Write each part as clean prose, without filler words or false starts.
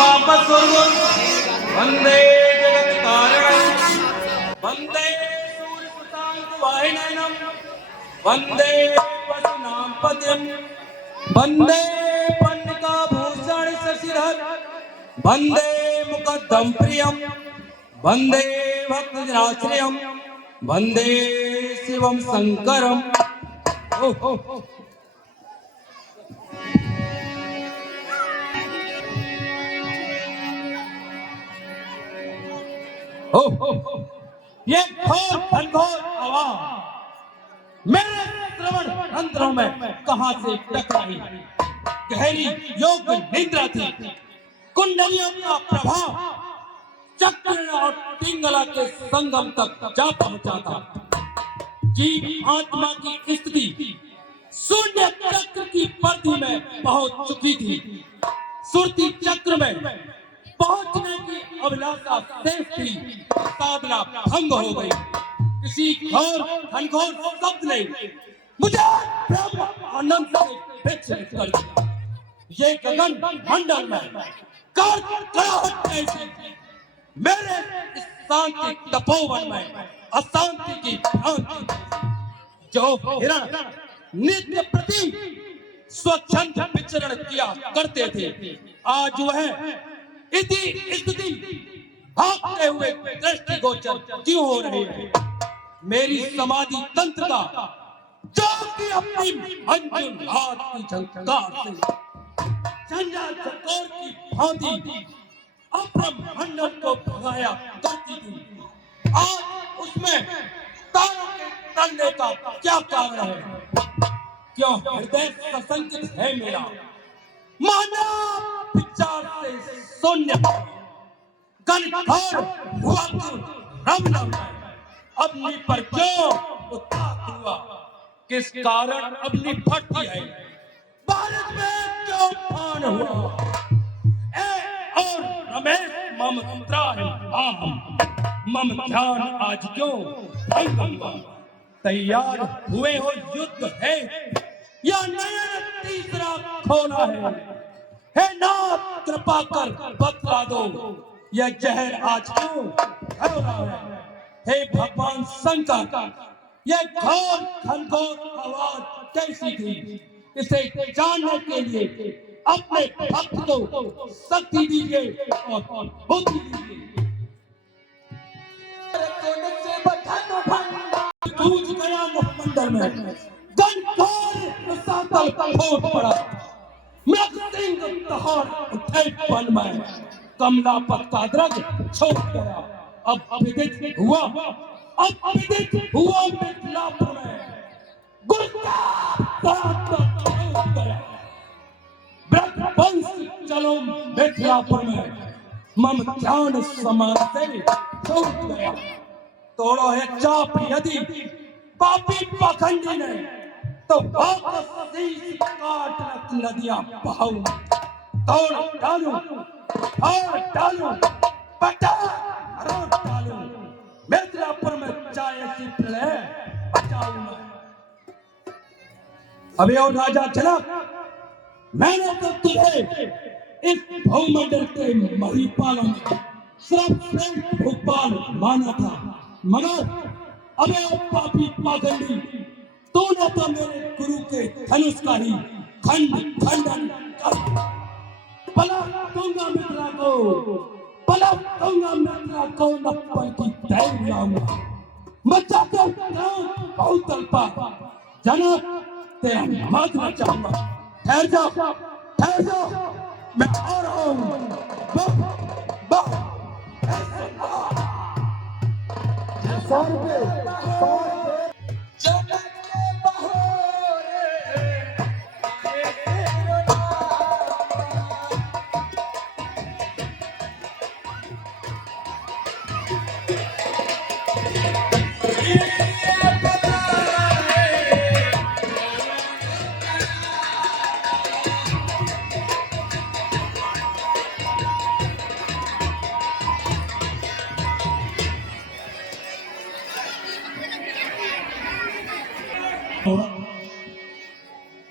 मापस्वरूपं वन्दे जगत्कारणं वन्दे सूर्यप्रकाशवाहिनीं वन्दे पशूनां पतिं वन्दे पन्निकाभूषण शशिधर वन्दे मुकद्दम प्रियं वन्दे भक्तजनाश्रयं वन्दे शिवं शङ्करम्। ये घोर घनघोर आवाज मेरे श्रवण तंत्रों में कहां से टकराई। गहरी योग निद्रा थी, कुंडलियों का प्रभाव चक्र और पिंगला के संगम तक जा पहुंचा था। जीव आत्मा की स्थिति शून्य चक्र की परिधि में पहुंच चुकी थी। सुरती चक्र में पहुंचने की अभिलाषा शेष थी, साधना भंग हो गई। किसी घोर घनघोर शब्द ने मुझे ब्रह्म आनंद से विचलित कर दिया। ये गगन मंडल में कराहट कैसी मेरे इस शांति तपोवन में अशांति की भ्रांति। जो हिरण नित्य प्रति स्वच्छंद विचरण किया करते थे, आज वह इति स्थिति भागते हुए दृष्टिगोचर क्यों हो रहे हैं। मेरी समाधि तंत्र का जो कि अपनी मंजुल हाथ की झंकार से जंजाल चकोर की भांति अब्रह्मंडल को भगाया करती थी, आज उसमें तारों के तलने का क्या कारण है। क्यों हृदय सशंकित है मेरा, मानव विचार से शून्य घनघोर हुआ रमणम अपनी पर क्यों उत्पात हुआ। किस कारण अपनी फटती है, भारत में क्यों फान हुआ। और रमेश मम मम ध्यान आज क्यों भंग हुआ। तैयार हुए हो युद्ध है या नया तीसरा खोना है नाथ कृपा कर बतला दो, यह जहर आज क्यों घोरा है। हे भगवान शंकर, यह घोर घनघोर आवाज कैसी थी, इसे जानने के लिए अपने भक्त को शक्ति दीजिए और बुद्धि दीजिए। गूंज गया मुखमंडल में घनघोर सातल फूट पड़ा। मृगसिंह दहाड़ उठे पल में, कमला पत का द्रग छोड़ गया। अब विदित हुआ मिथिलापुर में ब्रजवंश चलो मिथिलापुर में, मम ध्यान समान से छूट गया। तोड़ो है चाप यदि पापी पाखंडी ने, तो वापस काट रख नदियां बहाऊं। तोड़ डालूं, फाड़ डालूं, पटा रोट डालूं। मिथिलापुर में चाय ऐसी प्रलय बचाऊं मैं। अबे और राजा जनक, मैंने तो तुझे इस भूमंडल के महीपालों में सर्वश्रेष्ठ भूपाल माना था, मगर अबे पापी पागंडी, तूने तो मेरे गुरु के धनुष का ही खंडन कर। पलट दूंगा मिथिला को नप्पल की तैर लाऊंगा। मचा कर बहुतल पर जनक तेरा नमाज न चाहूंगा। ठहर जाओ, मैं आ रहा हूं।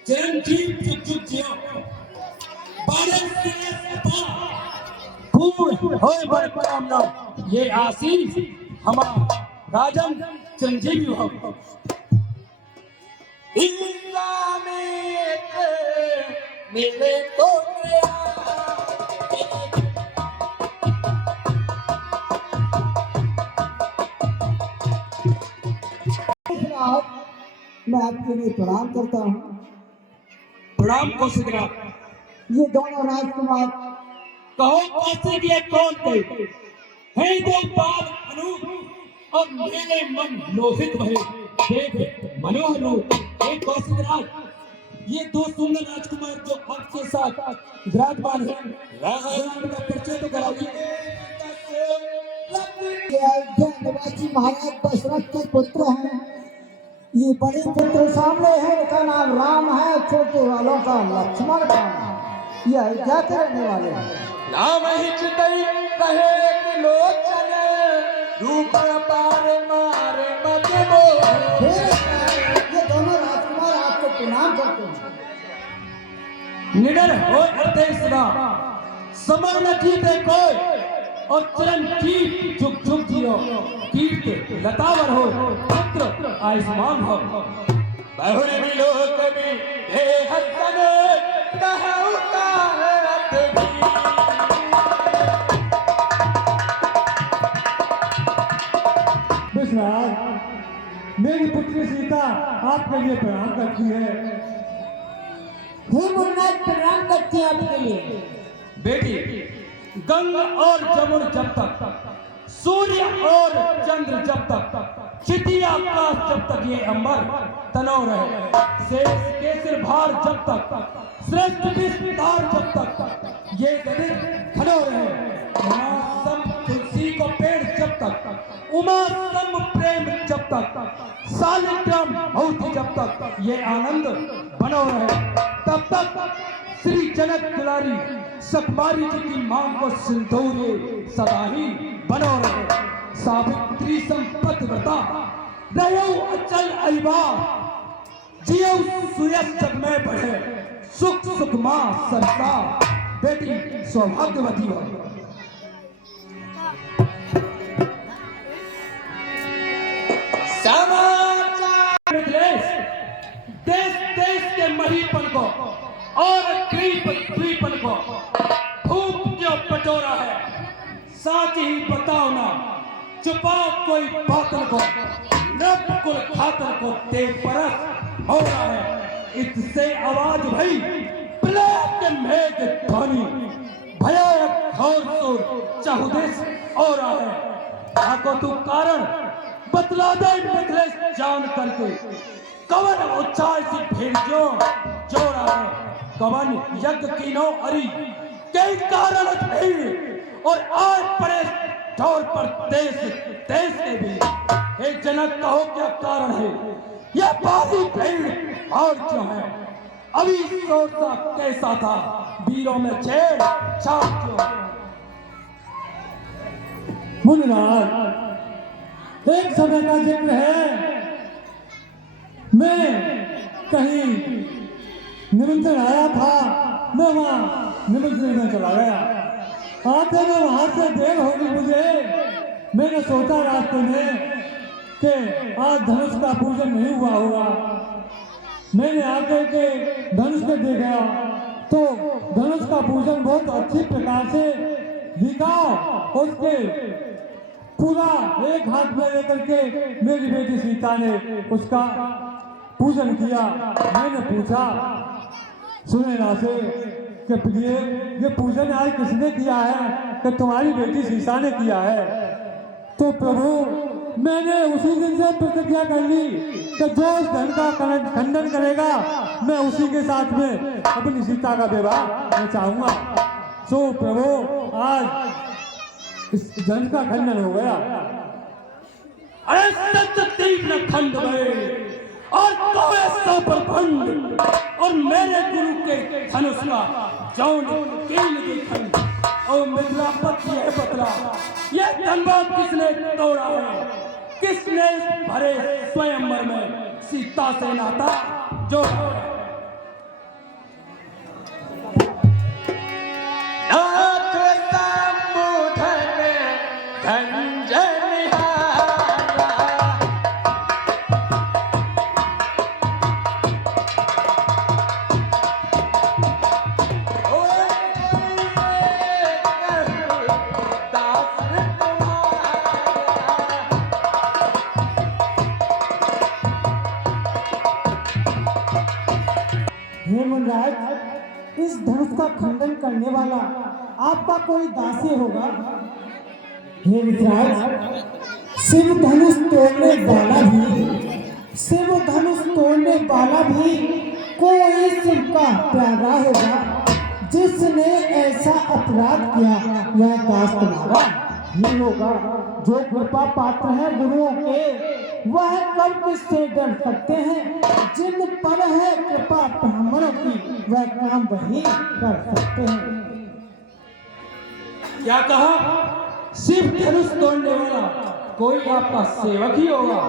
चिरंजीव होए बड़े कामना ये आशीष हमारा राजन चिरंजीवी हो मिले तो मैं आपके लिए प्रणाम करता हूँ। प्रणाम कौशिकराज। ये दोनों राजकुमार कहो कौशिक ये कौन थे? हैं दो बाल अनूप और मेरे मन लोहित भये देख मनोहर रूप। हे कौशिकराज, ये दो सुंदर राजकुमार जो आपके साथ विराजमान हैं, इनका परिचय तो कराइए। अयोध्या निवासी महाराज दशरथ के पुत्र हैं। ये बड़े पुत्र सामने हैं, इनका नाम राम है, छोटे वालों का लक्ष्मण का। ये अयोध्या के रहने वाले हैं। नाम ही चितई रहे कि लोचन रूप अपार मारे मत मोह। ये दोनों राजकुमार आपको प्रणाम करते हैं। निडर हो अर्थेश समर न जीते कोई और चरण की झुक झुक जियो। कीर्त लतावर हो पुत्र आयुष्मान हो। बहुर मिलो कभी हे हसन कहू का विश्वनाथ, मेरी पुत्री सीता आपके लिए प्रणाम करती है। हे मुन्नाथ, प्रणाम करती है आपके लिए। बेटी, गंगा और जमुन जब तक, सूर्य और चंद्र जब तक, क्षितिज आकाश जब तक ये अंबर तनव रहे, शेष केसर भार जब तक, श्रेष्ठ विस्तार जब तक ये दलित खड़ो रहे, उमा सम तुलसी को पेड़ जब तक, उमा सम प्रेम जब तक, सालिग्राम भौति जब तक ये आनंद बनो रहे, तब तक श्री जनक दुलारी सकमारी जी की मांग को सिंदूर सदा ही बनो रहे। सावित्री संपत व्रता रहो अचल अलिबार, जियो सुयस जग में बढ़े, सुख सुख मां सरसा। बेटी सौभाग्यवती हो। समाचार मिथिलेश देश देश के महीपन को और द्वीपन को धूप क्यों पटोरा है? साच ही बताओ ना, छुपाओ कोई बातल को, नृप कुल खातर को तेज परस हो रहा है। इससे आवाज भई प्रलय के मेघ ध्वनि, भयानक घोर सुर चहुदिश हो रहा है। आको तू कारण बतला दे मिथिलेश जान करके, कवन उच्चार सी भेड़ जो जोड़ा है, कवन यज्ञ कीनो अरी कई कारण भीड़, और आज पड़े ढोल पर देश देश के भी। हे जनक, कहो क्या कारण है? यह बारी भीड़ और क्यों है? अभी सोचता कैसा था, वीरों में छेड़ छाप क्यों? मुन्नाथ, एक समय का जिक्र है, मैं कहीं निमंत्रण आया था, मैं वहाँ निमंत्रण में चला गया। आते में वहाँ से देर होगी मुझे। मैंने सोचा रास्ते में कि आज धनुष का पूजन नहीं हुआ होगा। मैंने आकर के धनुष को देखा तो धनुष का पूजन बहुत अच्छी प्रकार से दिखा। उसके पूरा एक हाथ में लेकर के मेरी बेटी सीता ने उसका पूजन किया। मैंने पूछा सुनैना से कि प्रिय, ये पूजन आज किसने किया है? कि तुम्हारी बेटी सीता ने किया है। तो प्रभु, मैंने उसी दिन से प्रतिज्ञा कर ली कि जो इस धन का खंडन करेगा, मैं उसी के साथ में अपनी सीता का विवाह मैं चाहूंगा। तो प्रभु, आज इस धन का खंडन हो गया। अरे सत्य तीव्र खंड में और कौवे सौ प्रखंड, और मेरे गुरु के धनुष का जौन कील की खंड। ओ मिथिलापति है बतला, ये धनबाद किसने तोड़ा है? किसने भरे स्वयंवर में सीता से नाता जोड़ा है? नाथ संबुध इस धनुष का खंडन करने वाला आपका कोई दासी होगा। हे विराज, शिव धनुष तोड़ने वाला भी कोई शिव का प्यारा होगा। जिसने ऐसा अपराध किया वह दास तुम्हारा ही होगा। जो कृपा पात्र है गुरुओं के वह कब किससे डर सकते हैं। जिन पर है कृपा ब्राह्मणों की वह काम वही कर सकते हैं। क्या कहा? शिव धनुष तोड़ने वाला कोई आपका सेवक ही होगा,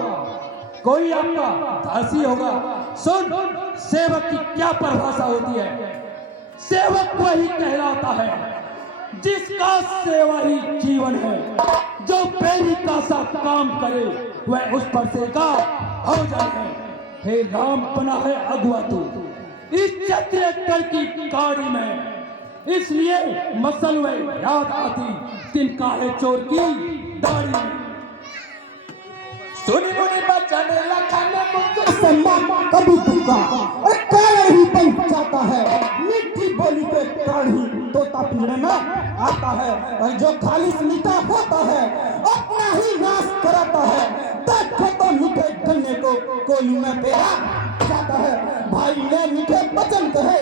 कोई आपका दासी होगा। सुन, सेवक की क्या परिभाषा होती है? सेवक वही कहलाता है जिसका सेवा ही जीवन है। जो बेरी का सा काम करे वह उस पर से का हो जाए। हे राम, बना है अगुआ तू इस क्षत्रिय कल की गाड़ी में, इसलिए मसल में याद आती तिनका है चोर की दाढ़ी में। सुनी मुनि बचन लखन मुझ सम्मान कभी दुखा और कारण ही बन जाता है। मीठी बोली पे काढ़ी तोता पीने में आता है। और जो खालिश मीठा होता है अपना ही नाश कराता है। देखो तो मीठे गन्ने को कोली में पेरा जाता है। भाई ने मीठे वचन कहे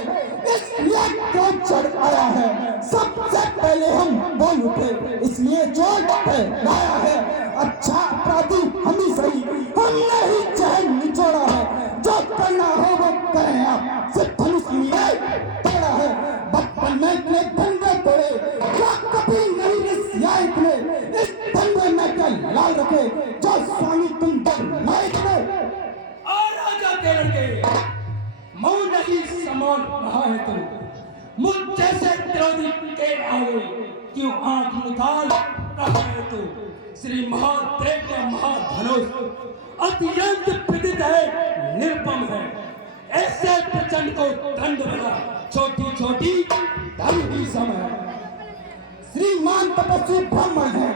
इसलिए क्यों चढ़ आया है। सबसे पहले हम बोल उठे इसलिए चोट पे लाया है। अच्छा अपराधी हम ही सही, हमने ही चैन निचोड़ा है। जो करना हो वो करें आप, सिर्फ धनुष लिए तोड़ा है। बचपन में इतने धंधे तोड़े क्या कभी नहीं रिसियाए इतने। इस धंधे में क्या लाल रखे जो स्वामी तुम पर माए थे। और राजा के लड़के मुंह नहीं संभाल रहा है तू। मुझ जैसे विरोधी के आगे क्यों आंख निकाल रहा है तू। श्री महादेव का महाधनुष अत्यंत विदित है, निर्पम है। ऐसे प्रचंड को दंड मिला छोटी छोटी धन ही समय। श्रीमान तपस्वी ब्राह्मण है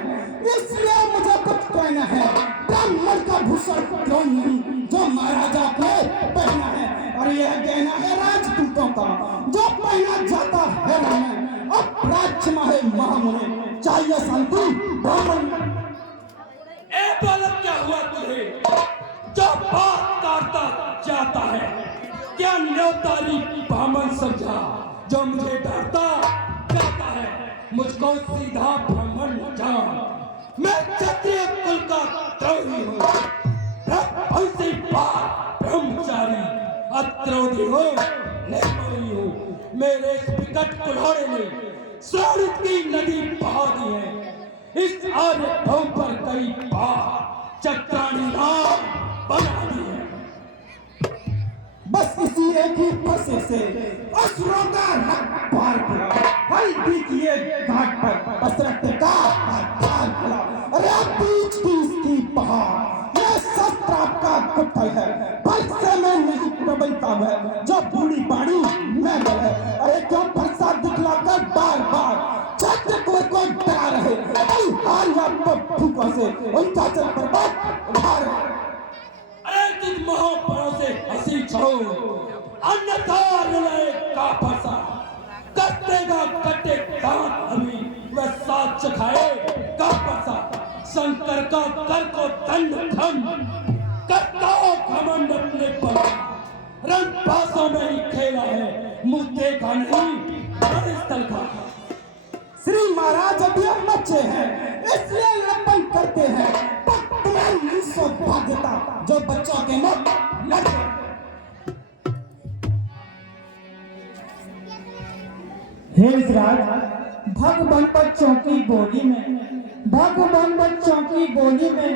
इसलिए मुझे कुछ कहना है। ब्राह्मण का भूषण क्यों नहीं जो महाराजा के पहना है। और यह कहना है राजपूतों का जो पहना जाता है राम। अब राज्य है महामुनि चाहिए शांति ब्राह्मण। ए बालक, क्या हुआ तुझे जो बात काटता जाता है? क्या न्योतारी ब्राह्मण समझा जो मुझे डरता जाता है? मुझको सीधा ब्राह्मण जान, मैं क्षत्रिय कुल का द्रोही हूँ। ब्रह्मचारी अत्रोधी हूँ, निर्मोही हूँ। मेरे इस विकट कुल्हाड़े ने शोणित की नदी बहा दी है। इस आर्य भूमि पर कई बार चक्राणी नाम बना दी है। बस इसी एक ही फंसे से असुरों का रक्त पार किया। हल्दी किए घाट पर बसरत का पार किया। अरे आप बीच की पहाड़ यह शस्त्र आपका कुत्थल है। बल से मैं नहीं प्रबलता है जो बूढ़ी बाड़ी मैं बल है। अरे क्यों प्रसाद दिखलाकर बार बार छत्र को डरा रहे। हार या फूकों से उनका चल बर्बाद उठा रहे। अरे तुम महापरों से हंसी छोड़, अन्यथा रुलाए का फंसा। कटेगा कटे दांत अभी वह साथ चखाए का फंसा। शंकर का कर को दंड खम करता हो घमंड अपने पर। रंग पासों में ही खेला है, मुंह देखा नहीं स्थल का। श्री महाराज अभी हम बच्चे हैं इसलिए लपन करते हैं। पर तुम्हें नहीं सौभाग्यता जो बच्चों के मुख लड़ते। हे भगवान बच्चों की बोली में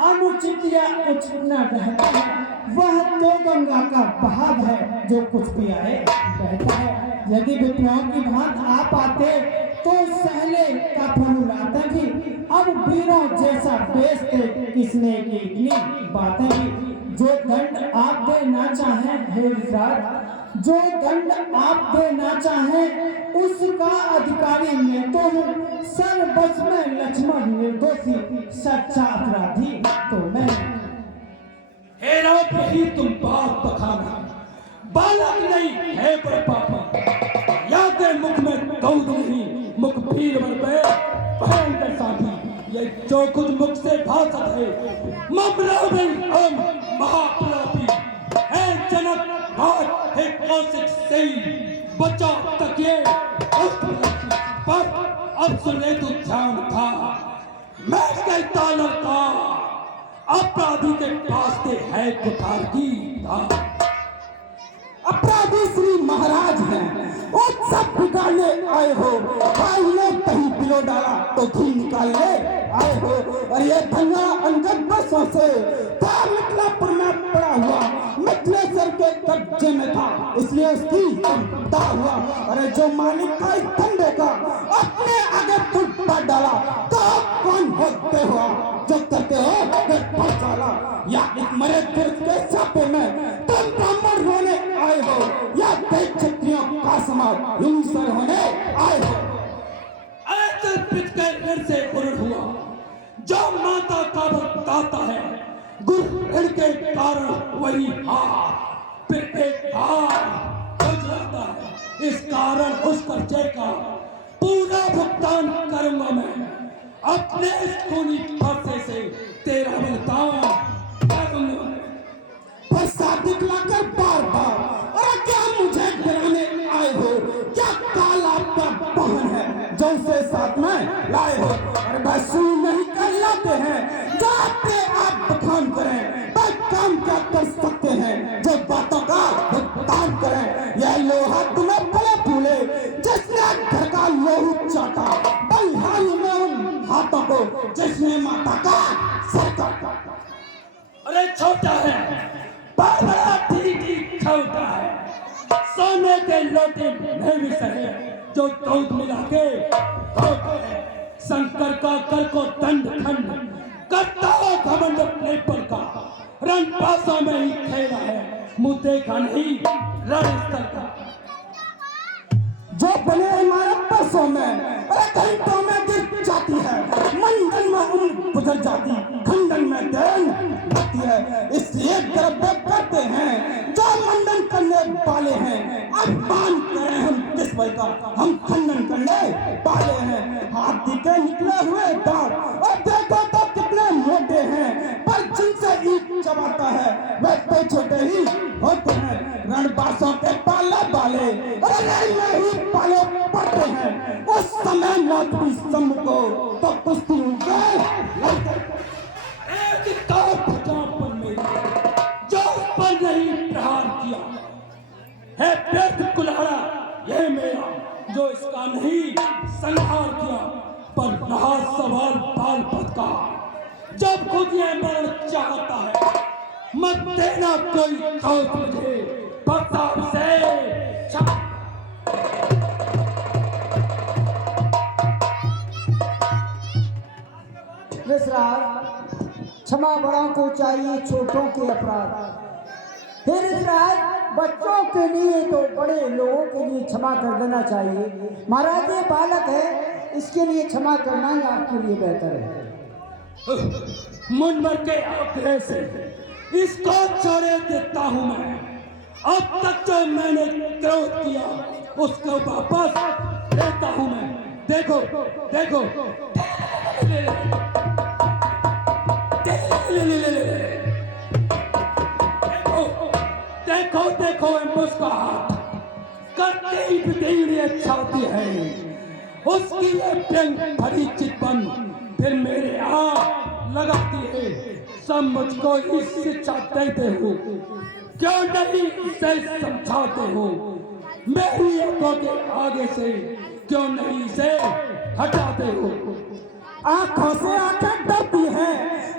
अनुचित या उचित न रहता है। वह तो गंगा का बहाव है जो कुछ भी आए कहता है। यदि विद्वान की भांत आप आते तो सहले का फरुलाते भी। अब वीरों जैसा बेचते किसने की इतनी बातें भी। जो दंड आप देना चाहें हे विराट, जो दंड आप देना चाहें उसका अधिकारी मैं तो हूँ। सर्वस्व में लक्ष्मण निर्दोषी सच्चा अपराधी तो मैं। हे राम, ही तुम बात बखाना बालक नहीं है पर पापा। कौद नहीं मुख भीड़ बन गए भयंकर साथी ये जो कुछ मुख से भाषत है ममरावी हम महाप्रलापी है जनक हाथ है कौशिक से बचा तकिए पर अब सुने तो ध्यान था मैं कहता लड़का अपराधी के पास से है कुठार की था अपराधी श्री महाराज हैं और सब बिगाड़ने आए हो भाई ने कहीं पिलो डाला तो घी निकालने आए हो और ये भंगा अंगद बरसों से था मिथिला पर मैं पड़ा हुआ मिथिलेश्वर के कब्जे में था इसलिए उसकी संपदा हुआ। अरे जो मालिक था इस धंधे का अपने आगे फुट पर डाला तो कौन होते हो जो करते हो पहुंचाला या एक मरे पुरुष के छापे में तुम ब्राह्मण होने आए हो या देश क्षत्रियों का समाज हिंसर होने आए हो। ऐसे पिटकर घर से उड़ हुआ जो माता का बताता है गुरु के कारण वही हार फिर एक हार हो जाता है इस कारण उस कर्जे का पूरा भुगतान करूंगा मैं अपने इस खूनी फरसे से तेरा बलिदान करूंगा। प्रसाद दिखलाकर बार बार और क्या मुझे डराने आए हो क्या काल आपका बहन है जो उसे साथ में लाए हो और बस नहीं कर लाते हैं जो अपने आप बखान करें बस काम क्या कर सकते हैं जो बातों का भुगतान करें यह लोहा तुम्हें फले फूले जिसने घर का लोहू चाटा बलिहारी में उन हाथों को जिसने माता का सर काटा। अरे छोटा है पर बड़ा ठीक छोटा है सोने के लोटे में भी सहे जो दूध मिला के खाते हैं शंकर का कर को दंड खंड करता है घमंड अपने पर का रण पासों में ही खेला है मुद्दे का नहीं रण स्तर का जो बने इमारत बरसों में अरे घंटों में गिर जाती है मंडल में उम्र गुजर जाती खंडन में देन लगती है इसलिए द्रव्य करते हैं जो मंडन करने वाले हैं अपमान करें हम किस बल का हम खंडन करने वाले हैं हाथी के निकले हुए दांत और देखो तो कितने मोटे हैं पर जिनसे ईट चबाता है वे तो छोटे ही होते हैं रणबासों के पाले बाले अरे नहीं पाले पड़ते हैं उस समय मौत भी सम को तो कुश्ती एक तार फटा पर मेरी जो पर नहीं प्रहार किया है व्यर्थ कुल्हाड़ा ये मेरा जो इसका नहीं संहार किया पर रहा सवाल बाल पद का जब खुद ये मरण चाहता है मत देना कोई खौफ मुझे प्रताप से क्षमा बड़ों को चाहिए छोटों के अपराध फिर बच्चों के लिए तो बड़े लोगों के लिए क्षमा कर देना चाहिए। महाराज ये बालक है इसके लिए क्षमा करना ही आपके लिए बेहतर है। मुनवर के आग्रह से इसको छोड़े देता हूं मैं अब तक जो मैंने क्रोध किया उसको वापस लेता हूं मैं देखो देखो देखो देखो उसका हाथ करते ही बिगड़ी अच्छा होती है उसकी ये व्यंग भरी चितवन फिर मेरे आप लगाती है सब मुझको इस शिक्षा देते हो क्यों नहीं इसे समझाते हो मेरी आंखों के आगे से क्यों नहीं इसे हटाते हो। आंखों से आंखें डरती हैं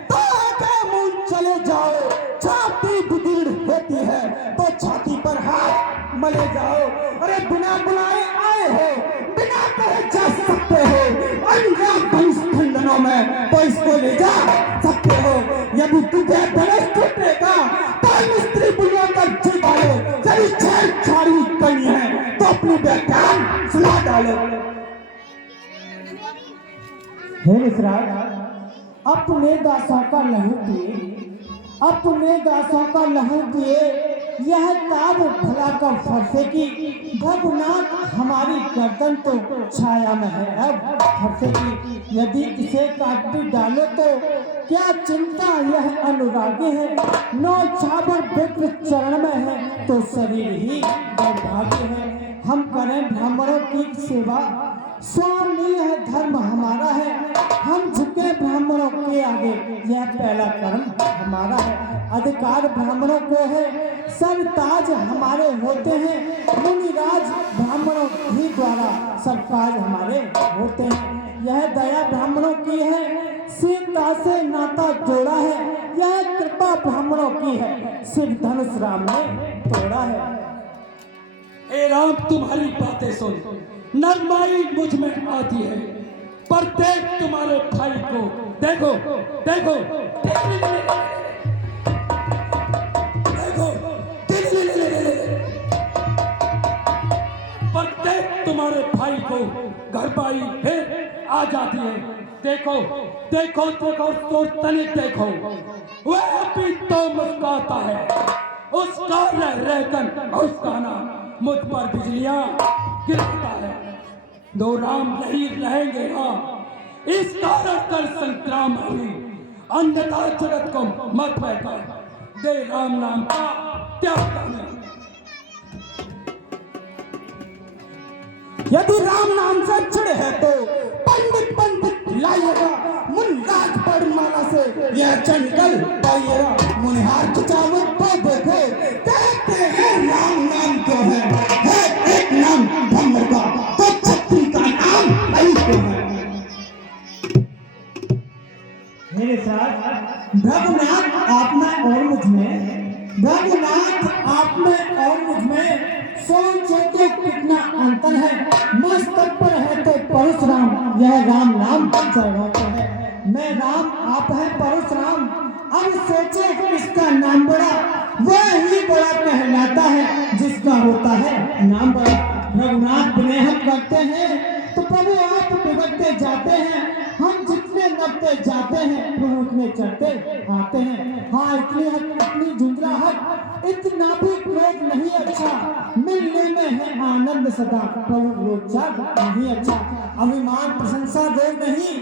तो आंखें मुंह चले जाओ छाती बुदिड़ होती है तो छाती पर हाथ मले जाओ। अरे बिना बुलाए आए हो बिना कहे जा सकते हो अनजान खंडनों में तो इसको ले जा सकते हो। यदि तुझे धनुष टूटेगा तो मिस्त्री बुलियों का जी डालो यदि छेड़छाड़ी करनी है तो अपनी व्याख्यान सुना डालो। हे विश्राम अपने दासों का लहू पिए अपने दासों का लहू पिए यह ताब भला का फरसे की भगनाथ हमारी गर्दन तो छाया में है अब फरसे की। यदि इसे काट भी डालो तो क्या चिंता, यह अनुरागी है। नौ छाबर विप्र चरण में है तो शरीर ही दुर्भाग्य है। हम करें ब्राह्मणों की सेवा, स्वामी है धर्म हमारा है। हम झुके ब्राह्मणों के आगे, यह पहला कर्म हमारा है। अधिकार ब्राह्मणों को है, सब ताज हमारे होते हैं। मुनिराज ब्राह्मणों ही द्वारा सब काज हमारे होते हैं। यह दया ब्राह्मणों की है, सीता से नाता जोड़ा है। यह कृपा ब्राह्मणों की है, शिव धनुष राम ने तोड़ा है। ए राम, तुम्हारी बातें सुन नरमाई मुझ में आती है, पर देख तुम्हारे भाई को, देखो देखो देखो, पर देख तुम्हारे भाई को घर पाई फिर आ जाती है। देखो देखो देखो तो तनिक देखो, वह अभी तो मुस्कुराता है, उसका रह रहकर उसका नाम मुझ पर बिजलियां गिरता है। दो राम नहीं रहेंगे हाँ, इस कारण कर संग्राम हुई। अन्यथा जगत को मत बैठा, दे राम नाम का त्याग करना। यदि राम नाम से चिड़ है तो पंडित पंडित लाइएगा। मुनराज पर माला से यह चंडल पाइएगा। मुनिहार खिंचावट पर देखो, कहते हैं राम नाम क्यों है एक नाम धम्म का, तो छत्री का नाम नहीं क्यों है। मेरे साथ भगनाथ आप में और मुझ में, भगनाथ आप में और मुझ में सोचो तो कितना अंतर है। मस्तक पर है तो परशुराम, यह राम नाम चढ़ाते हैं। मैं राम आप है परशुराम, अब सोचे किसका नाम बड़ा, वह ही बड़ा कहलाता है जिसका होता है नाम बड़ा। रघुनाथ विनय हम करते हैं तो प्रभु आप बिगड़ते जाते हैं। हम जितने नपते जाते हैं प्रभु उतने चढ़ते आते हैं। हाँ इतनी झुंझलाहट, इतना भी क्रोध नहीं अच्छा। मिलने में है आनंद सदा, प्रभु रोजगार नहीं अच्छा। अभिमान प्रशंसा दो नहीं,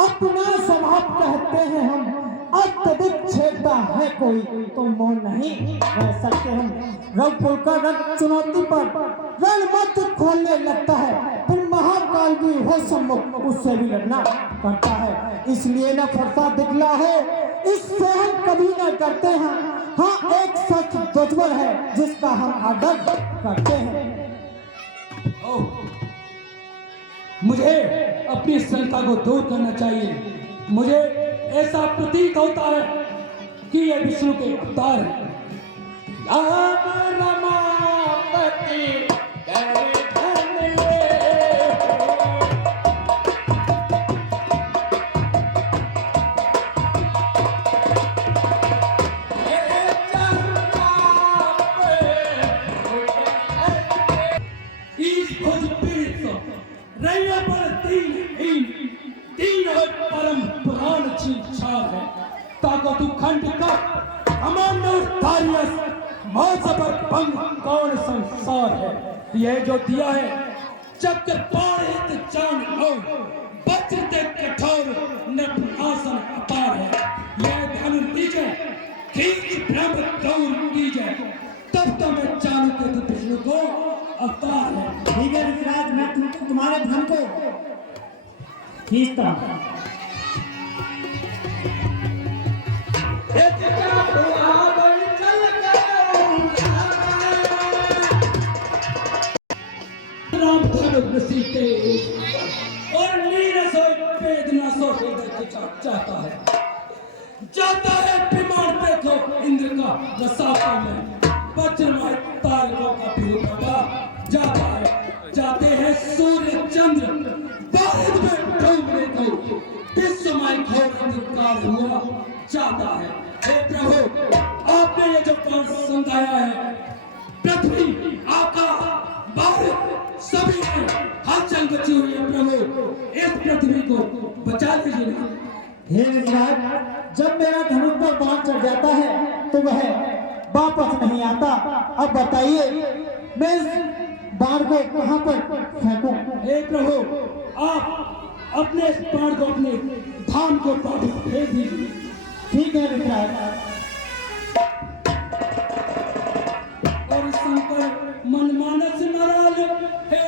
अपना स्वभाव कहते हैं हम। अत्यधिक छेड़ता है कोई तो मौन नहीं रह सकते हम। रघुकुल का रथ चुनौती पर रणमत खोलने लगता है, फिर महाकाल भी हो सम्मुख उससे भी लड़ना पड़ता है। इसलिए न फरसा दिखला हो, इससे हम कभी न करते हैं। हाँ एक सच दुश्मन है जिसका हम आदर करते हैं। मुझे अपनी शंका को दूर करना चाहिए। मुझे ऐसा प्रतीत होता है कि ये विष्णु के अवतार हैं। राम रमापति परम पुराण छाप है, ताकत खंड का कमांडर मौजबर पंग कौन संसार है। यह जो दिया है चक्र पाणित जान लो, वज्र ते कठोर नरनासन अपार है। यह धनु लीजिए खींच ब्रह्म दौड़ कीजिए, तब तो मैं जानू के तू विष्णु को अवतार है। ठीक है ऋषिराज, मैं तुम्हारे धन को खींचता हूं। राम धनुष सीते और नीरस वेदना सो चाहता है, जाता है विमान देखो इंद्र का रसाता में, वज्रमय तारकों का भी जाता है। जाते हैं सूर्य चंद्र बारिश में डूबने को, विश्वमय घोर अंधकार हुआ जाता है। हे प्रभु, आपने ये जो प्राण समझाया है, पृथ्वी आकाश बारिश सभी में हलचल बची हुई है। प्रभु इस पृथ्वी को बचा लीजिए। हे ऋषिराज, जब मेरा धनुष पर बाण चढ़ जाता है तो वह वापस नहीं आता। अब बताइए मैं इस बाण को कहाँ पर फेंकूं? हे प्रभु, आप अपने इस बाण को अपने धाम को वापस भेज दीजिए। ठीक है विक्रांत। और शंकर मनमानस नारायण, हे